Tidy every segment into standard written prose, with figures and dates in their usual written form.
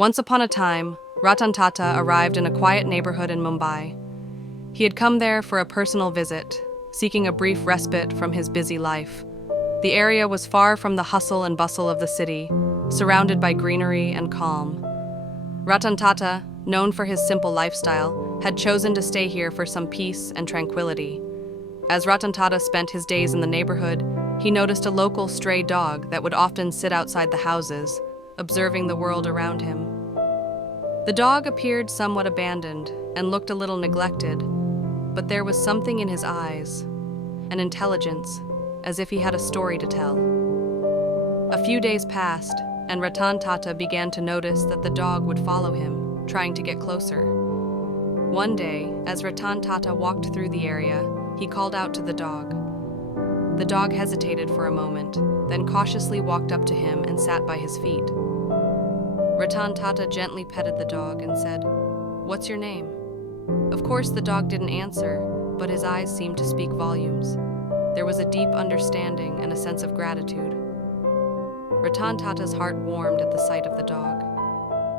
Once upon a time, Ratan Tata arrived in a quiet neighborhood in Mumbai. He had come there for a personal visit, seeking a brief respite from his busy life. The area was far from the hustle and bustle of the city, surrounded by greenery and calm. Ratan Tata, known for his simple lifestyle, had chosen to stay here for some peace and tranquility. As Ratan Tata spent his days in the neighborhood, he noticed a local stray dog that would often sit outside the houses, observing the world around him. The dog appeared somewhat abandoned and looked a little neglected, but there was something in his eyes, an intelligence, as if he had a story to tell. A few days passed, and Ratan Tata began to notice that the dog would follow him, trying to get closer. One day, as Ratan Tata walked through the area, he called out to the dog. The dog hesitated for a moment, then cautiously walked up to him and sat by his feet. Ratan Tata gently petted the dog and said, "What's your name?" Of course, the dog didn't answer, but his eyes seemed to speak volumes. There was a deep understanding and a sense of gratitude. Ratan Tata's heart warmed at the sight of the dog.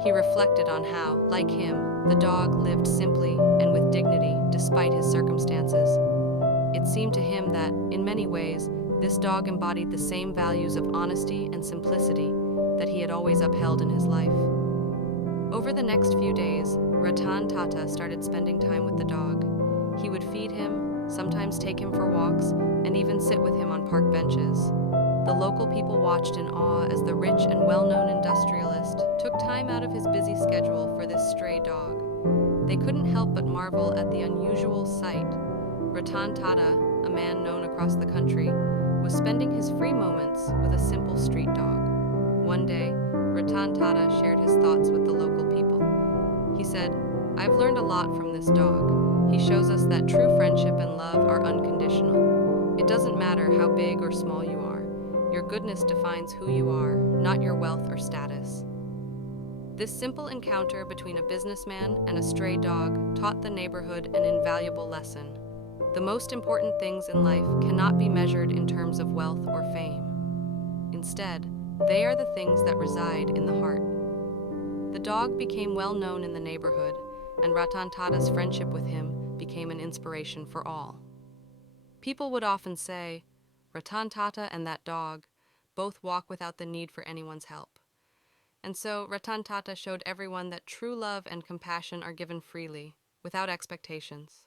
He reflected on how, like him, the dog lived simply and with dignity despite his circumstances. It seemed to him that, in many ways, this dog embodied the same values of honesty and simplicity that he had always upheld in his life. Over the next few days, Ratan Tata started spending time with the dog. He would feed him, sometimes take him for walks, and even sit with him on park benches. The local people watched in awe as the rich and well-known industrialist took time out of his busy schedule for this stray dog. They couldn't help but marvel at the unusual sight. Ratan Tata, a man known across the country, was spending his free moments with a simple street dog. One day, Ratan Tata shared his thoughts with the local people. He said, "I've learned a lot from this dog. He shows us that true friendship and love are unconditional. It doesn't matter how big or small you are. Your goodness defines who you are, not your wealth or status." This simple encounter between a businessman and a stray dog taught the neighborhood an invaluable lesson. The most important things in life cannot be measured in terms of wealth or fame. Instead, they are the things that reside in the heart. The dog became well known in the neighborhood, and Ratan Tata's friendship with him became an inspiration for all. People would often say, "Ratan Tata and that dog both walk without the need for anyone's help." And so Ratan Tata showed everyone that true love and compassion are given freely, without expectations.